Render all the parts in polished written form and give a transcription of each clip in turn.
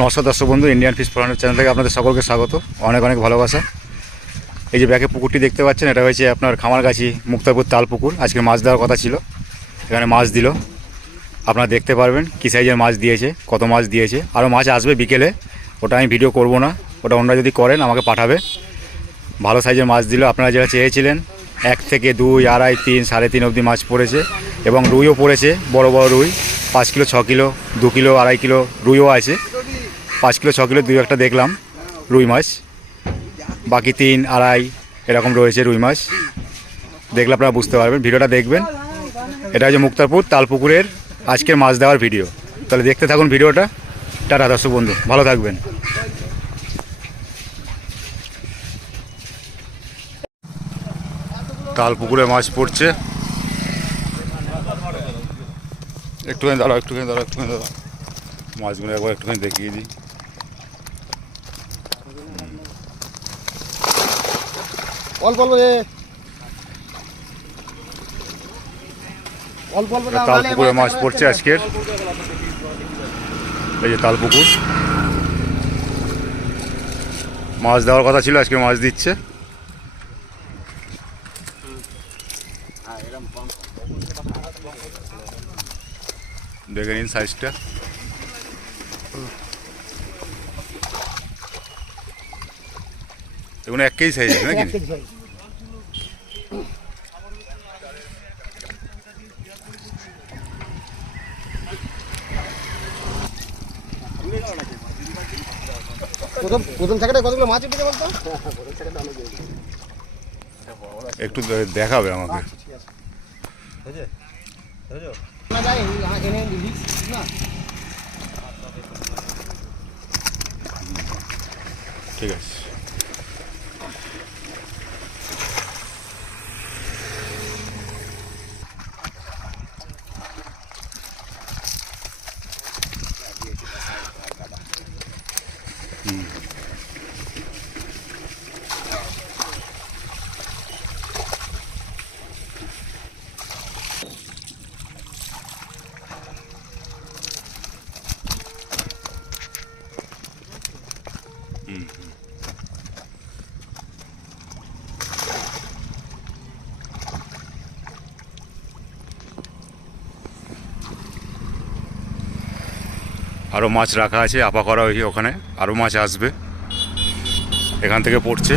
নমস্কার দর্শক বন্ধু, ইন্ডিয়ান ফিশ ফার্মার চ্যানেল থেকে আপনাদের সকলকে স্বাগত, অনেক অনেক ভালোবাসা। এই যে ব্যাকে পুকুরটি দেখতে পাচ্ছেন, এটা হয়েছে আপনার খামারগাছি মুক্তারপুর তাল পুকুর। আজকে মাছ দেওয়ার কথা ছিল, এখানে মাছ দিল। আপনারা দেখতে পারবেন কী সাইজের মাছ দিয়েছে, কত মাছ দিয়েছে। আরও মাছ আসবে বিকেলে, ওটা আমি ভিডিও করব না, ওটা অন্যরা যদি করেন আমাকে পাঠাবে। ভালো সাইজের মাছ দিল, আপনারা যেটা চেয়েছিলেন। 1 থেকে 2, 2.5, 3, 3.5 অবধি মাছ পড়েছে এবং রুইও পড়েছে, বড় বড় রুই 5 কিলো, 6 কিলো, 2 কিলো, 2.5 কিলো রুইও আছে। 5 কিলো, 6 কিলো 2-1টা দেখলাম রুই মাছ, বাকি 3, 2.5 এরকম রয়েছে রুই মাছ। দেখলে আপনারা বুঝতে পারবেন, ভিডিওটা দেখবেন। এটা হচ্ছে মুক্তারপুর তালপুকুরের আজকের মাছ দেওয়ার ভিডিও। তাহলে দেখতে থাকুন ভিডিওটা। টাটা দর্শক বন্ধু, ভালো থাকবেন। তালপুকুরে মাছ পড়ছে। একটুখানি দাঁড়াও, মাছগুলো একবার একটুখানি দেখিয়ে দিই। তালপুকুরে মাছ পড়ছে আজকের। এই যে তালপুকুর, মাছ দেওয়ার কথা ছিল, আজকে মাছ দিচ্ছে। দেখে নিন সাইজটা। এগুলো 1 কেজি সাইজ নাকি? প্রথম থেকে কতগুলো মাছ উঠেছে বলতো? একটু দেখাবে আমাকে। ঠিক আছে। আরও মাছ রাখা আছে, আপা করা হয়েছে ওখানে, আরও মাছ আসবে। এখান থেকে পড়ছে।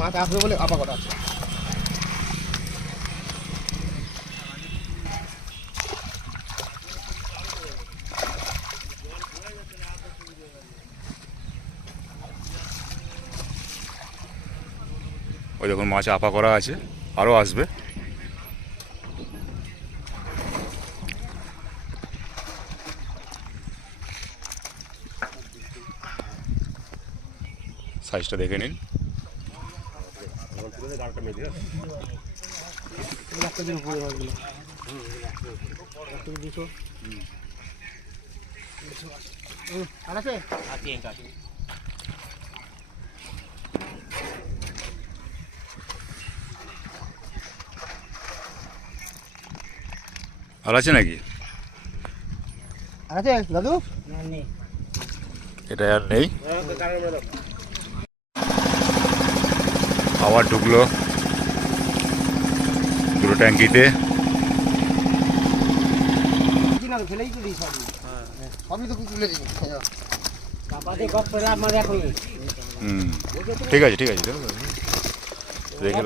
মাছ আসবে বলে আপা করা আছে। ওই দেখুন মাছ আপা করা আছে, আরও আসবে। সাইজটা দেখে নিন। আর আছে নাকি? আছে দাদু? এটা আর নেই। আবার ঢুকলো দুটো ট্যাঙ্কিতে। ঠিক আছে, ঠিক আছে, রেখে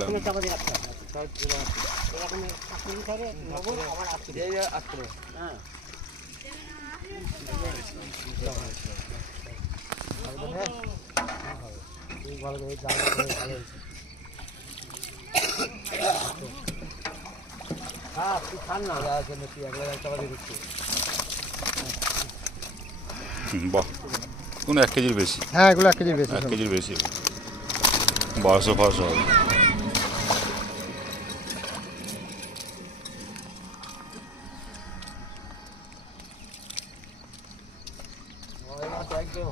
বাহ, কোনো 1 কেজির বেশি। হ্যাঁ, এগুলো 1 কেজির বেশি। 1 কেজির বেশি, 1200 হবে।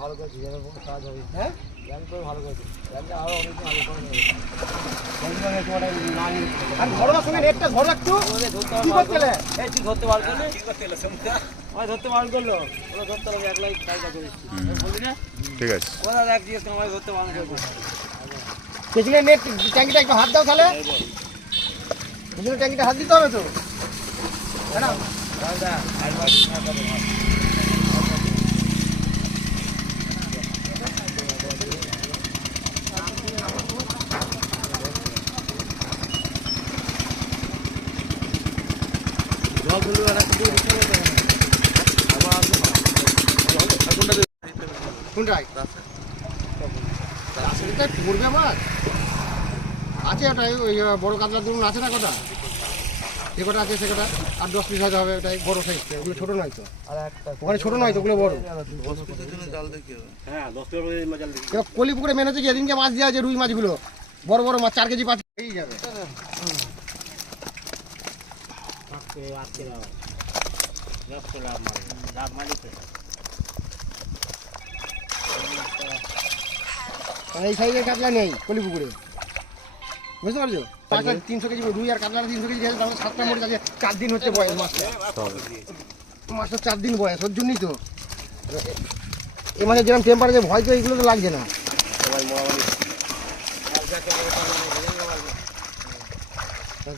ভালো করে কাজ হবে। হ্যাঁ, ভালো করে আর ঘরোয়া সঙ্গে নেটটা ধরো একটু কি করতে গেলে ধরতে বার করলো ধরতে বার করলো ওরা ধরতে হবে এক লাখ টাকা করেছি বলবি না ঠিক আছে ওরা দেখ দিয়ে তোমায় ধরতে বার করবো পেছনে নেট ট্যাঙ্কিটা একটু হাত দাও তাহলে পেছনে ট্যাঙ্কিটা হাত দিতে হবে তো তাই না কোনটাই আসলে পড়বে আমার আছে ওটাই ওই বড় কাতলার ধরুন আছে না কটা যে কটা আছে সে কটা আর 10 পিস হয়তো হবে ওটাই বড় সাইজ ওগুলো ছোটো নয় তো ওখানে ছোটো নয় তো ওগুলো বড় এবার কলিপুকুরে মেন হচ্ছে কি এদিনকে মাছ দেওয়া আছে রুই মাছগুলো বড় বড় মাছ 4 কেজি 5 কেজি যাবে এই সাইজের কাতলা নেই কলিপুকুরে বুঝতে পারছো 300 কেজি রুই আর কাতলা 300 কেজি গেছে তাহলে 7টা মোট আছে 4 দিন হচ্ছে বয়স মাছটা মাছটা 4 দিন বয়স ওর জন্যই তো এই মাছের যেরকম টেম্পারেচার ভয় তো এইগুলো তো লাগছে না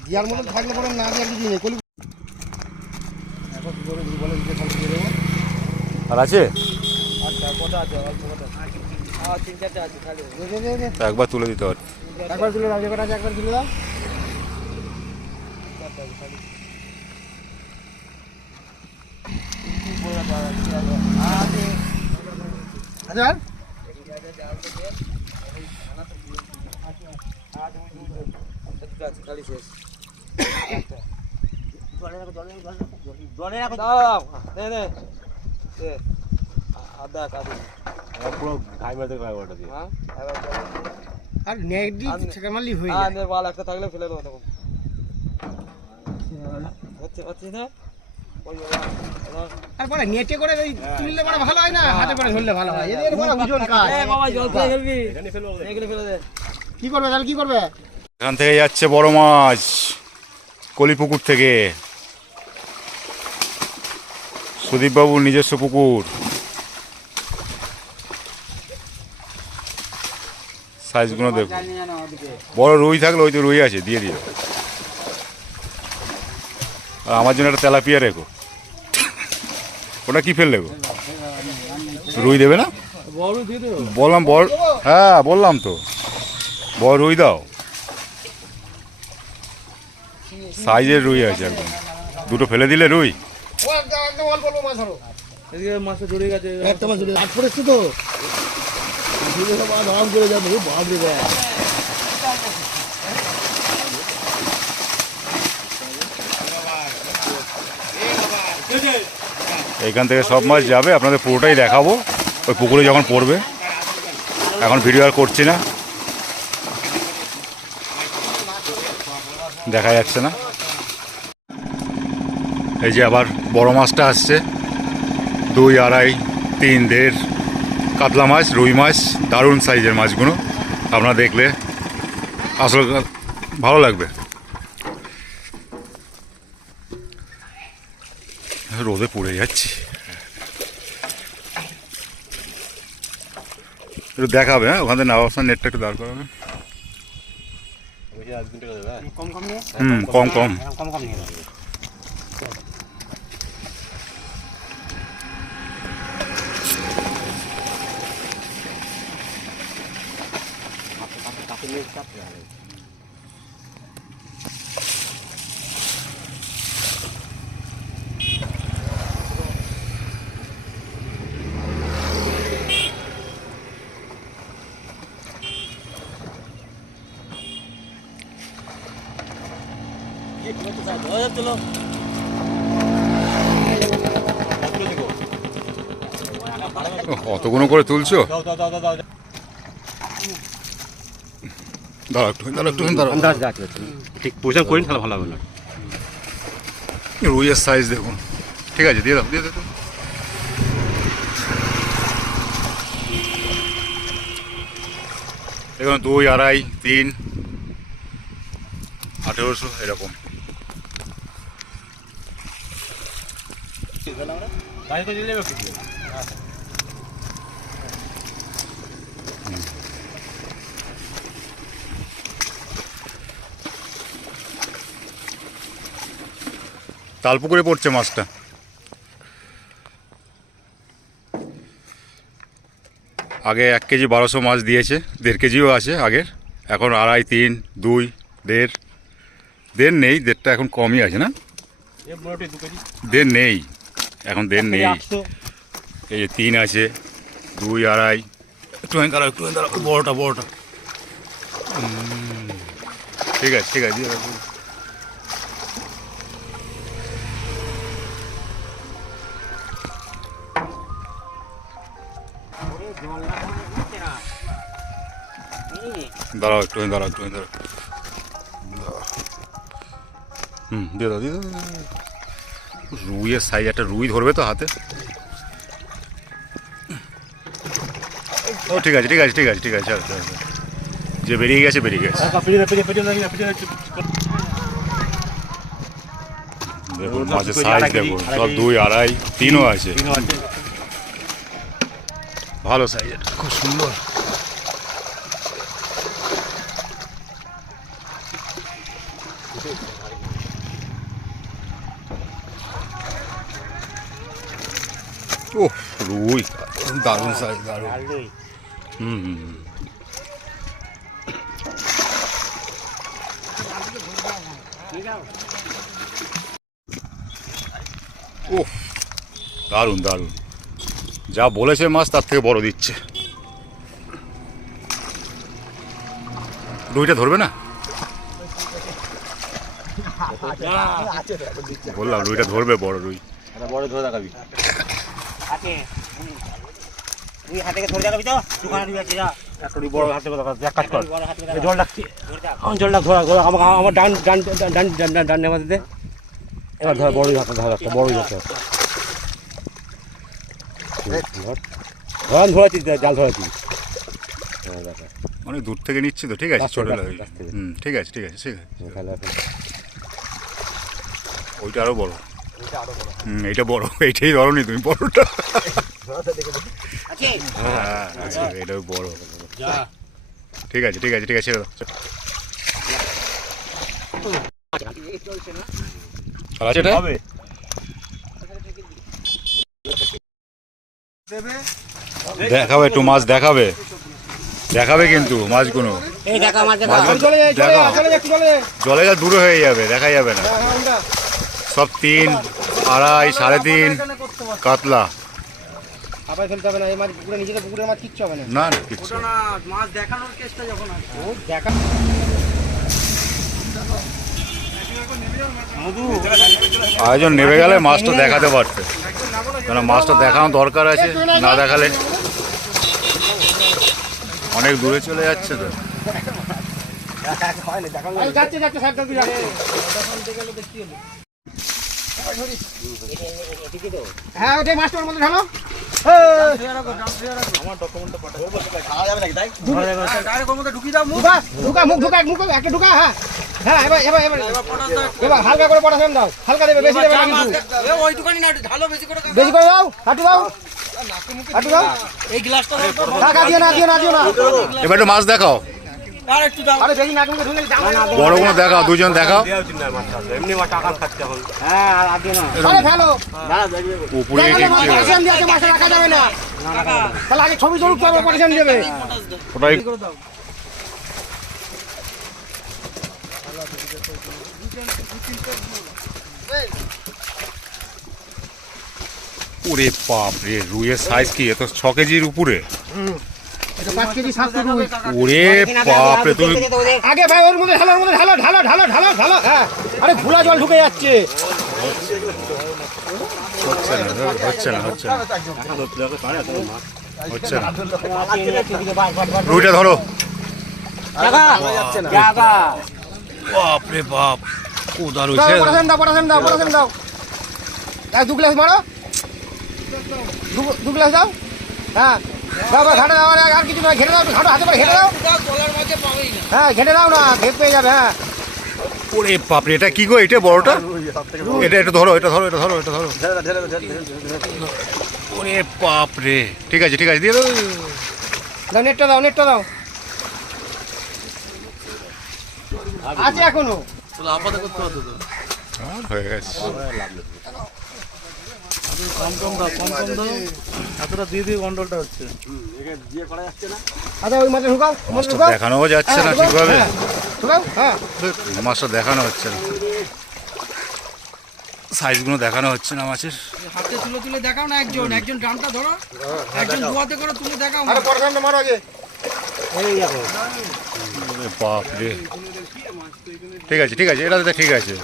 গিয়ার মতো থাকলে পরে না দেওয়ার কিছু নেই কলি আর আছে আচ্ছা কত আছে অল্প কত আর 3-4টা আছে খালি তা একবার তুলে দিতে পারে একবার তুলে দাও যে কটা আছে একবার তুলে দাও আচ্ছা খালি শেষ আদা কাটি পুরো ঘাই মারতে পারবে ওটা দিয়ে হ্যাঁ আর নেট দিয়ে ছেঁকা মারলেই হয়ে হ্যাঁ যায় বাল একটা থাকলে ফেলে দেবো তখন হচ্ছে পাচ্ছি না আর পরে নেটে করে ওই তুললে পরে ভালো হয় না হাতে করে ধরলে ভালো হয় এদের পরে ওজন কাজ বাবা জল খেয়ে খেলবি এগুলো ফেলে দে কি করবে তাহলে কি করবে এখান থেকে যাচ্ছে বড় মাছ কলিপুকুর থেকে সুদীপবাবুর নিজস্ব পুকুর সাইজগুলো দেখুন বড় রুই থাকলে ওই তো রুই আছে দিয়ে দিও আর আমার জন্য একটা তেলাপিয়া রেখো ওটা কি ফেললে গো রুই দেবে না বড় দিয়ে দেবো বললাম বড় হ্যাঁ বললাম তো বড় রুই দাও সাইজের রুই আছে একদম দুটো ফেলে দিলে রুই একদম অল্প অল্প মাছ ধরো এদিকে মাছটা জড়িয়ে গেছে একটা মাছ ধরে হাত পড়েছে তো আরাম করে যাবে বাপরে বাপ এইখান থেকে সব মাছ যাবে আপনাদের পুরোটাই দেখাবো ওই পুকুরে যখন পড়বে এখন ভিডিও আর করছি না দেখা যাচ্ছে না এই যে আবার বড় মাছটা আসছে 2, 2.5, 3, 1.5 কাতলা মাছ রুই মাছ দারুণ সাইজের মাছগুলো আপনারা দেখলে আসলে ভালো লাগবে রোদে পড়ে যাচ্ছি একটু দেখাবে হ্যাঁ ওখান থেকে নেওয়া অবস্থা নেটটা একটু দাঁড় করাবে কম কম নিয়ে কম কম কম কম নিয়ে চলো অতগুলো করে তুলছো দাঁড়া একটু দাঁড়া ঠিক পোষণ করিন তাহলে ভালো হবে না রুইয়ের সাইজ দেখুন ঠিক আছে দিয়ে দাও দিয়ে দাও এখানে 2, 2.5, 3, 1800 এরকম। গাড়ি করে নেবে কি? তালপুকুরে পড়ছে মাছটা। আগে 1 কেজি 1200 মাছ দিয়েছে, 1.5 কেজিও আছে আগের। এখন 2.5, 3, 2, 1.5, 1.5 নেই, 1.5টা এখন কমই আছে না? এ মোটামুটি 2 কেজি। 1.5 নেই, এখন 1.5 নেই। 800 এই যে 3 আছে, 2, 2.5, একটু দাঁড়াও, বড়টা। ঠিক আছে দিয়ে রাখো। দাঁড়াও একটু দাঁড়াও। দিয়ে দাও। রুইয়ের সাইজ, একটা রুই ধরবে তো হাতে। ও ঠিক আছে। যে বেরিয়ে গেছে। দেখুন মাছের সাইজ দেখুন, সব 2, 2.5, 3ও আছে। ভালো সাইজ, খুব সুন্দর। ও রুই দারুণ সাইজ, দারুণ। ও দারুণ। যা বলেছে মাছ তার থেকে বড় দিচ্ছে। রুইটা ধরবে না? বললাম রুইটা ধরবে, বড় রুই। বড় ধরে দেখাবি। তুই হাতে ধরে যাবি তো? দোকানে দিয়ে যা। একটা বড় হাতে কথা এক কাজ কর। বড় হাতে জল ডাকছি। আমার জল ডাক, ধরা আমার ডান নেওয়া দিতে। এবার ধর বড়ই হাতে, একটা বড়ই হাতে। ধরেছি, জাল ধরেছি। অনেক দূর থেকে নিচ্ছি তো, ঠিক আছে, ছোট লাগে। ঠিক আছে। ওইটা আরো বড়। এইটা বড়, এইটাই ধরো নি তুমি বড়টা। হ্যাঁ এটাও বড়। ঠিক আছে ছেড়ে দাও। আছে এটা? দেখাবে একটু মাছ, দেখাবে কিন্তু মাছগুলো। এই দেখা মাছ দেখা। জলে যা দূরে হয়ে যাবে, দেখা যাবে না। সব 3, 2.5, 3.5 কাতলা। আবার ফেলতে হবে না, এই মাছ পুকুরে নিজেদের পুকুরের মাছ কিচ্ছু হবে না। না কিচ্ছু না। মাছ দেখানোর চেষ্টা যখন আছে। ও দেখা আয়োজন নেমে গেলে মাছটা দেখাতে পারতে, কেন মাছটা দেখানো দরকার আছে, না দেখালে অনেক দূরে চলে যাচ্ছে তো। যাচ্ছে সাইডটা দিয়ে যাচ্ছে। হ্যাঁ ওটাই মাছটার মধ্যে ঢালো। ঢুকা। হ্যাঁ এবার হালকা করে পটাশিয়াম দাও, হালকা দেবে, বেশি দেবে না কিন্তু। বেশি করে দাও, হাঁটু দাও। এই গ্লাসটা দিও না। এবার একটু মাছ দেখাও, আর একটু দাও। আরে বেশি না কিন্তু ঢুলে বড় কোনো দেখাও, দুজন দেখাও। এমনি টাকা খাচ্ছে এখন। হ্যাঁ আর আগে না। আরে ফেলো। উপরে পটাশিয়াম দিয়ে আছে, মাছটা রাখা যাবে না। তাহলে আগে ছবি তুলুক, তারপর পটাশিয়াম দেবে। ওটাই ওরে বাপ রে, রুইয়ের সাইজ কি? এত 6 কেজির উপরে। এটা 5 কেজি 700 রুই। ওরে বাপ রে, তুমি আগে ভাই ওর মধ্যে ঢালো, ঢালো। হ্যাঁ আরে ঘোলা জল ঢুকে যাচ্ছে। হচ্ছে না। রুইটা ধরো। বাপ রে বাপ, ও দারুণ। পটাশিয়াম দাও। 2 গ্লাস মারো, 2 গ্লাস দাও। হ্যাঁ দাও ভাই, ঘাটে দাও, আর কিছু না, ঘেটে দাও, একটু ঘাটো, হাতে করে ঘেটে দাও। হ্যাঁ, ঘেটে দাও না, ঘেট পেয়ে যাবে, হ্যাঁ। ওরে বাপরে, এটা কি গো? এটা বড়টা? এটা এটা ধরো, এটা ধরো, এটা ধরো, এটা ধরো। ওরে বাপরে, ঠিক আছে ঠিক আছে, দিয়ে দাও। দাও, নেটটা দাও, নেটটা দাও। আছে এখনো। আর হয়ে গেছে। এতটা দিয়ে দিয়ে গন্ডলটা হচ্ছে। আচ্ছা, ওই মাঝে ঢুকাও, মাঝে মাছটা ঢুকাও। দেখানোও যাচ্ছে না হ্যাঁ, ঢুকাও, ঠিকভাবে। হ্যাঁ, ঢুকাও, হ্যাঁ। মাছটা দেখানো হচ্ছে না, সাইজগুলো দেখানো হচ্ছে না মাছের। হাতে তুলে তুলে দেখাও না, একজন একজন ড্রামটা ধরো, একজন দুয়াতে করে তুলে দেখাও। আরে পরখানটা মারো আগে। ওরে বাপরে, ঠিক আছে ঠিক আছে, এটাতে ঠিক আছে।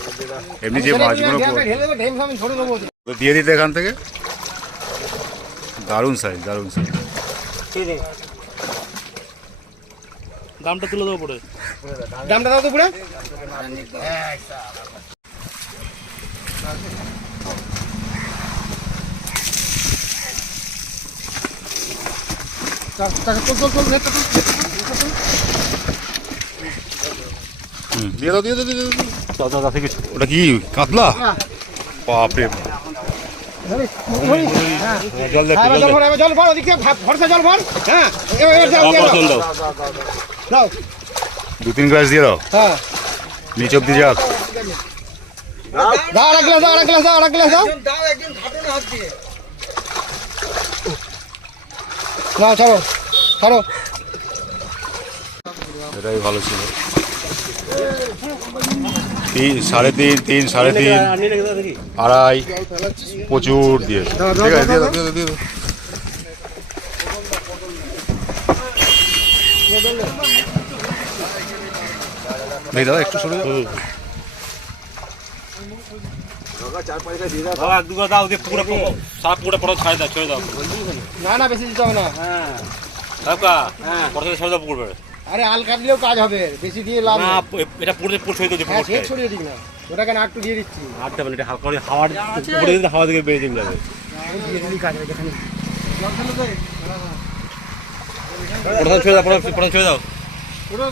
এমনি যে মাছগুলো ঢেলে দেবো, ঢেম আমি ধরে নেবো। দিয়ে দিতে এখান থেকে। দারুণ সাইজ, দারুণ সাইজ। দামটা তুলে দেবো পরে। দামটা দাও তো পুরো। চল চল চল, নেটটা তুল। দিয়ে দাও দিয়ে দাও দিয়ে দাও। দাদা থেকে ওটা কি কাতলা? বাপরে, ধরিস, ধরিস। হ্যাঁ। জল দেখ, হ্যাঁ, এবার জল ভর, এবার জল ভর, ওদিক থেকে ভরসা জল ভর। হ্যাঁ, এবার যাও, দিয়ে দাও। দাও। 2-3 গ্লাস দিয়ে দাও, হ্যাঁ। নিচ অব্দি যাক। দাও, আরেক গ্লাস দাও, আরেক গ্লাস দাও, আরেক গ্লাস দাও। দাও, একজন ঘাটো না হাত দিয়ে। নাও, ছাড়ো, ছাড়ো। এটাই ভালো ছিল। 3, 3.5, 3, 3.5, আনি নাকি দাদা দেখি? 2.5, প্রচুর দিয়েছে। ঠিক আছে, দিয়ে দাও দিয়ে দাও দিয়ে দাও। এই দাদা একটু সরে যাও। বাবা, এক দুটো দাও, দিয়ে পুরো সারা পুরো পড়া ছাড়ে দাও, ছেড়ে দাও। না না, বেশি দিতে হবে না। হ্যাঁ কাকা, হ্যাঁ পড়া ছেড়ে দাও পুকুর। আরে হালকা দিলেও কাজ হবে, বেশি দিয়ে লাভ না, নেই। এটা পুরো পুরো ছড়িয়ে দিও হ্যাঁ, পুকুরটায়। ঠিক ছড়িয়ে দিক না, ওটাকে না একটু দিয়ে দিচ্ছি। আটটা মিনিট হালকা করে হাওয়ার পুকুরে দিলে হাওয়া দিকে বেড়ে যাবে। আমি দিয়ে দিলেই কাজ হবে, যেখানে পড়া ছেড়ে দাও, পড়া ছেড়ে দাও। পুরো